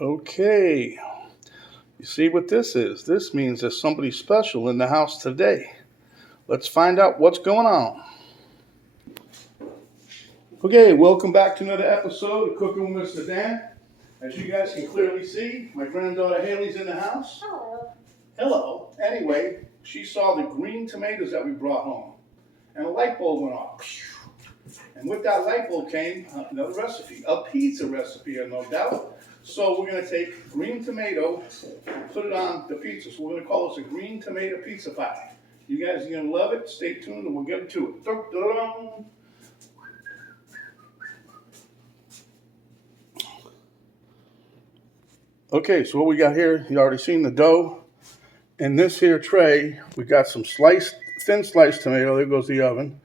Okay, you see what this is? This means there's somebody special in the house today. Let's find out what's going on. Okay, welcome back to another episode of Cooking with Mr. Dan. As you guys can clearly see, my granddaughter Hailey's in the house. Hello. Hello. Anyway, she saw the green tomatoes that we brought home, and a light bulb went off. And with that light bulb came another recipe, a pizza recipe, no doubt. So we're going to take green tomato, put it on the pizza. So we're going to call this a green tomato pizza pie. You guys are going to love it. Stay tuned and we'll get to it. Dun-dun. Okay, so what we got here, you already seen the dough. In this here tray, we got some thin sliced tomato. There goes the oven.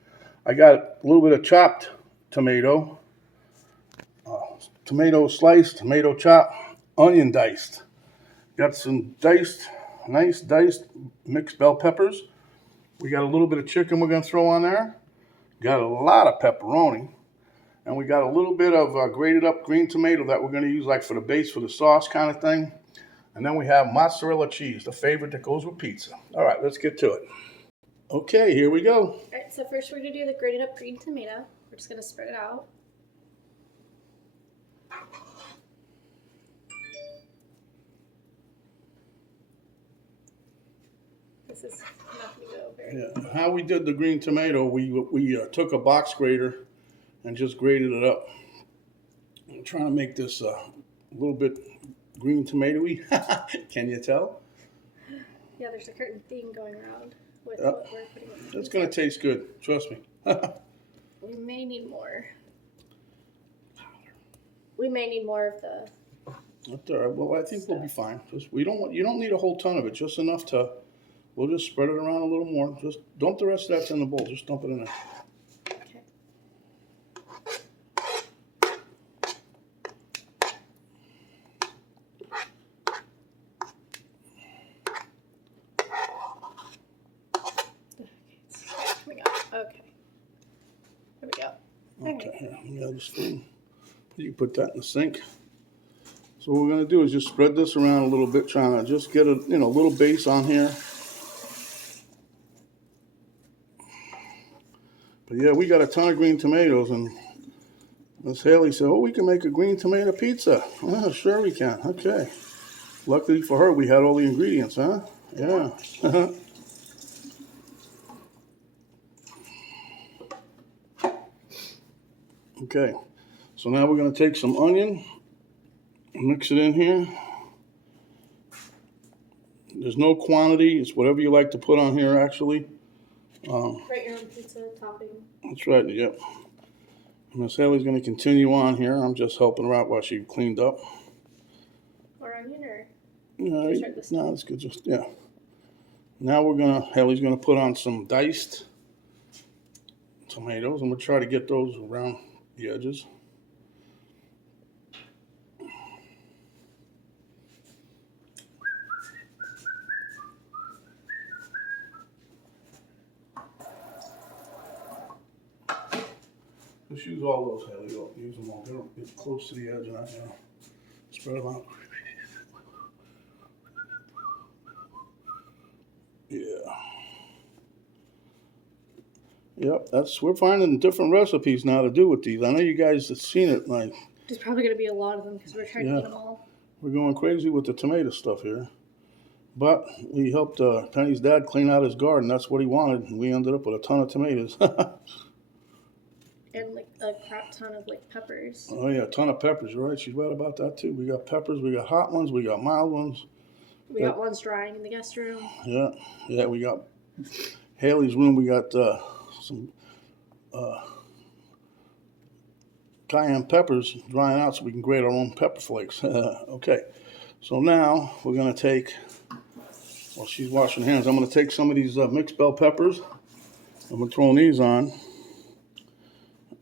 I got a little bit of chopped tomato. Tomato sliced, tomato chopped, onion diced. Got some nice diced mixed bell peppers. We got a little bit of chicken we're going to throw on there. Got a lot of pepperoni. And we got a little bit of grated up green tomato that we're going to use like for the base for the sauce kind of thing. And then we have mozzarella cheese, the favorite that goes with pizza. All right, let's get to it. Okay, here we go. All right, so first we're going to do the grated up green tomato. We're just going to spread it out. This is not going to go very well. Yeah, how we did the green tomato, we took a box grater and just grated it up. I'm trying to make this a little bit green tomatoey. Can you tell? Yeah, there's a certain theme going around with what we're putting in. It's going to taste good. Trust me. We may need more. We may need more of the. That's all right. Well, I think we'll be fine. You don't need a whole ton of it. Just enough to. We'll just spread it around a little more. Just dump the rest of that in the bowl. Just dump it in there. Okay. Coming up. Okay. There we go. Okay. Yeah, just you put that in the sink. So what we're going to do is just spread this around a little bit, trying to just get a little base on here. But yeah, we got a ton of green tomatoes, and Miss Hailey said, "Oh, we can make a green tomato pizza." Oh, sure we can. Okay. Luckily for her, we had all the ingredients, huh? Yeah. Okay. So now we're going to take some onion, mix it in here. There's no quantity. It's whatever you like to put on here, actually. Write your own pizza topping. That's right, yep. Miss Hailey's going to continue on here. I'm just helping her out while she cleaned up. Or onion, or? No, it's good. Just, yeah. Now Hailey's going to put on some diced tomatoes, and we'll try to get those around the edges. Just use all those, Hailey. Use them all. They don't get close to the edge, and spread them out. Yeah. Yep, we're finding different recipes now to do with these. I know you guys have seen it. Like, there's probably going to be a lot of them because we're trying to eat them all. We're going crazy with the tomato stuff here. But we helped Penny's dad clean out his garden. That's what he wanted. And we ended up with a ton of tomatoes. And like a crap ton of like peppers. Oh yeah, a ton of peppers. You're right. She's right about that too. We got peppers. We got hot ones. We got mild ones. We got ones drying in the guest room. Yeah. We got Hailey's room. We got some cayenne peppers drying out so we can grate our own pepper flakes. Okay. So now we're gonna take. While she's washing her hands, I'm gonna take some of these mixed bell peppers. And we're throwing these on.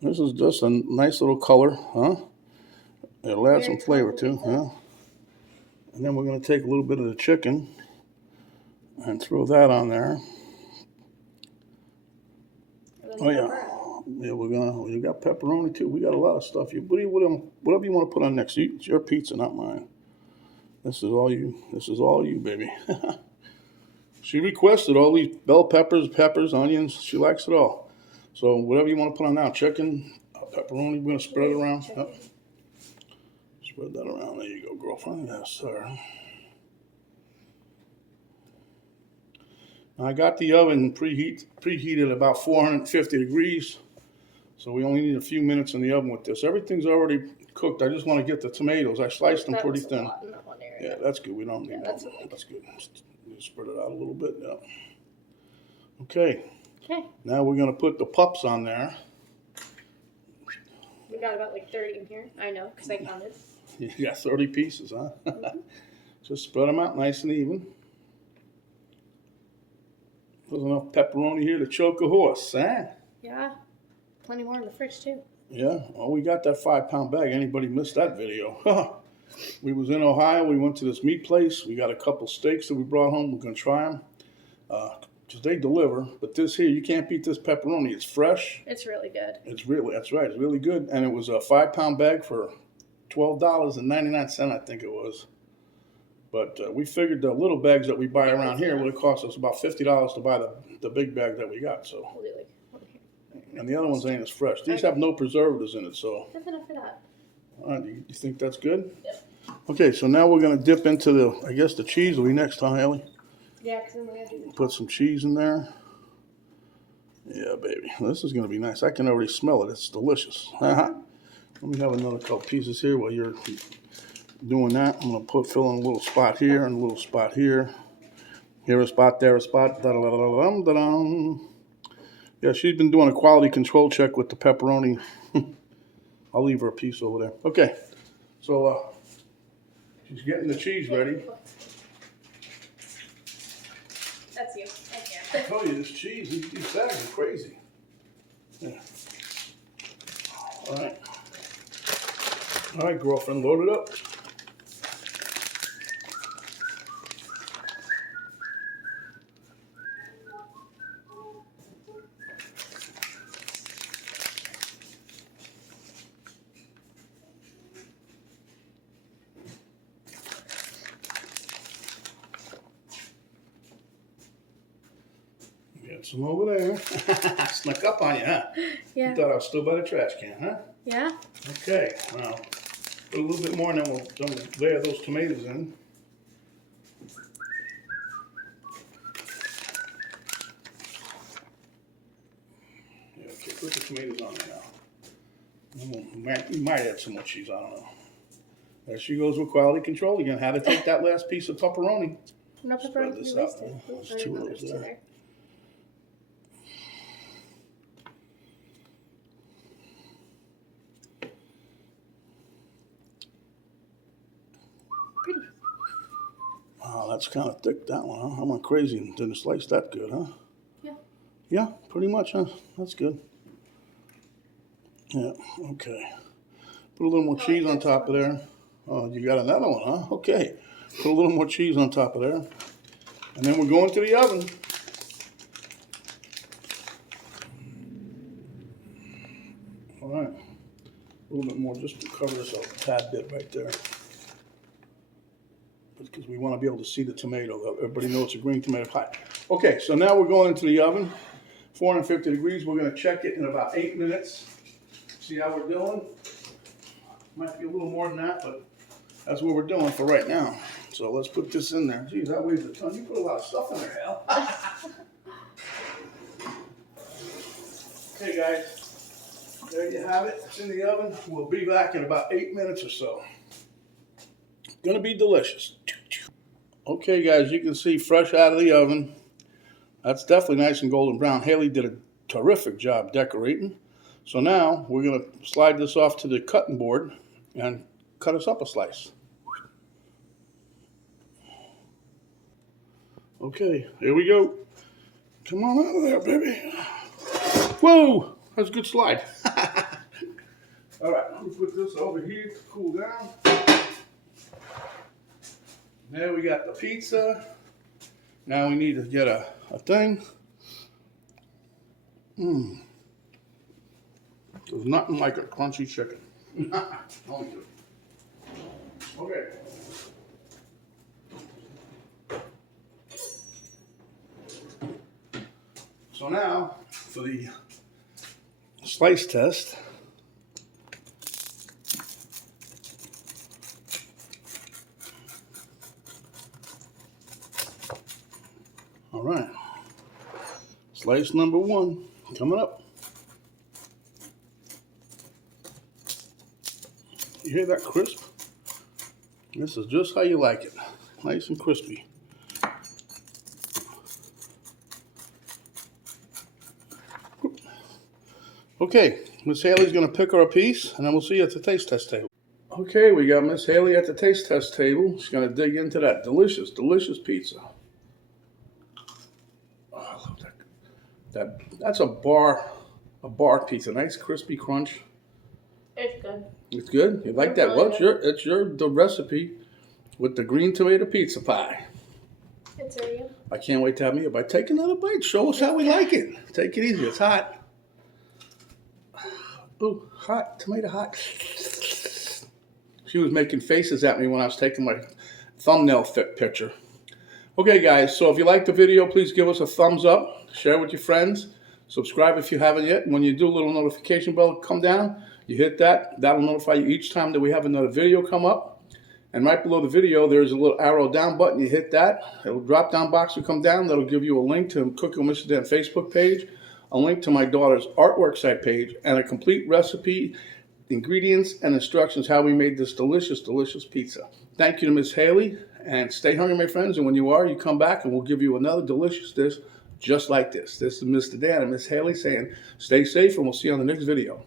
This is just a nice little color, huh? It'll add some flavor too, huh? And then we're going to take a little bit of the chicken and throw that on there. Oh yeah, we got pepperoni too. We got a lot of stuff. Whatever you want to put on next. It's your pizza, not mine. This is all you. This is all you, baby. She requested all these bell peppers, onions. She likes it all. So whatever you want to put on now, chicken, pepperoni. We're gonna spread it around. Yep. Spread that around. There you go, girlfriend. Yes, sir. I got the oven preheated about 450 degrees. So we only need a few minutes in the oven with this. Everything's already cooked. I just want to get the tomatoes. I sliced them pretty thin. Yeah, that's good. We don't need more. That's good. Just spread it out a little bit. Yeah. Okay. Okay. Now we're going to put the pups on there. We got about like 30 in here. I know, because I counted. You got 30 pieces, huh? Mm-hmm. Just spread them out nice and even. There's enough pepperoni here to choke a horse, huh? Yeah. Plenty more in the fridge, too. Yeah. Well, we got that 5-pound bag. Anybody missed that video? We was in Ohio. We went to this meat place. We got a couple steaks that we brought home. We're going to try them. Because they deliver. But this here, you can't beat this pepperoni. It's fresh. It's really good. That's right. It's really good. And it was a 5-pound bag for $12.99, I think it was. But we figured the little bags that we buy around here would have cost us about $50 to buy the big bag that we got. So. And the other ones ain't as fresh. These have no preservatives in it, so. That's enough for that. All right, you think that's good? Yep. Okay, so now we're going to dip into the, I guess the cheese will be next, huh, Hailey? Yeah, because then we're going to do the Put some cheese in there. Yeah, baby. This is going to be nice. I can already smell it. It's delicious. Let me have another couple pieces here while you're doing that. I'm going to fill in a little spot here and a little spot here. Here a spot, there a spot. Da-da-da-da-dum-da-dum. Yeah, she's been doing a quality control check with the pepperoni. I'll leave her a piece over there. Okay, so she's getting the cheese ready. That's you. I tell you, this cheese, these bags are crazy. Yeah. All right, girlfriend, load it up. Get some over there. Snuck up on you, huh? Yeah. You thought I was still by the trash can, huh? Yeah. Okay, well, put a little bit more and then we'll layer those tomatoes in. Yeah, okay, put the tomatoes on there now. We might add some more cheese, I don't know. There she goes with quality control again. How to take that last piece of pepperoni. No pepperoni to be wasted. There's 2 of those there. Pretty. Wow, that's kind of thick, that one, huh? I went crazy and didn't slice that good, huh? Yeah. Yeah, pretty much, huh? That's good. Yeah, okay. Put a little more cheese on top of there. Oh, you got another one, huh? Okay. Put a little more cheese on top of there. And then we're going to the oven. All right. A little bit more just to cover this up a tad bit right there. Because we want to be able to see the tomato. Everybody knows it's a green tomato pie. Okay, so now we're going into the oven. 450 degrees. We're going to check it in about 8 minutes. See how we're doing. Might be a little more than that, but that's what we're doing for right now. So let's put this in there. Geez, that weighs a ton. You put a lot of stuff in there, Hal. Okay, guys. There you have it. It's in the oven. We'll be back in about 8 minutes or so. Gonna be delicious. Okay, guys, you can see fresh out of the oven. That's definitely nice and golden brown. Hailey did a terrific job decorating. So now we're gonna slide this off to the cutting board and cut us up a slice. Okay, here we go. Come on out of there, baby. Whoa, that's a good slide. All right, let me put this over here to cool down. There we got the pizza. Now we need to get a thing. There's nothing like a crunchy chicken. Okay. So now for the slice test. All right, slice number 1 coming up. You hear that crisp? This is just how you like it, nice and crispy. Okay, Miss Hailey's gonna pick her a piece, and then we'll see you at the taste test table. Okay, we got Miss Hailey at the taste test table. She's gonna dig into that delicious, delicious pizza. Oh, I love that. That's a bar pizza. Nice crispy crunch. It's good. It's good. You like that? Well, it's the recipe with the green tomato pizza pie. It's ready. I can't wait to have me a bite. Take another bite. Show us how we like it. Take it easy. It's hot. Ooh, hot. Tomato hot. She was making faces at me when I was taking my thumbnail picture. Okay, guys. So if you like the video, please give us a thumbs up. Share with your friends. Subscribe if you haven't yet. And when you do, a little notification bell come down. You hit that. That'll notify you each time that we have another video come up. And right below the video, there's a little arrow down button. You hit that. A little drop down box will come down. That'll give you a link to Cooking with Mr. Dan Facebook page, a link to my daughter's artwork site page, and a complete recipe, ingredients, and instructions how we made this delicious, delicious pizza. Thank you to Miss Hailey. And stay hungry, my friends. And when you are, you come back and we'll give you another delicious dish just like this. This is Mr. Dan and Miss Hailey saying stay safe, and we'll see you on the next video.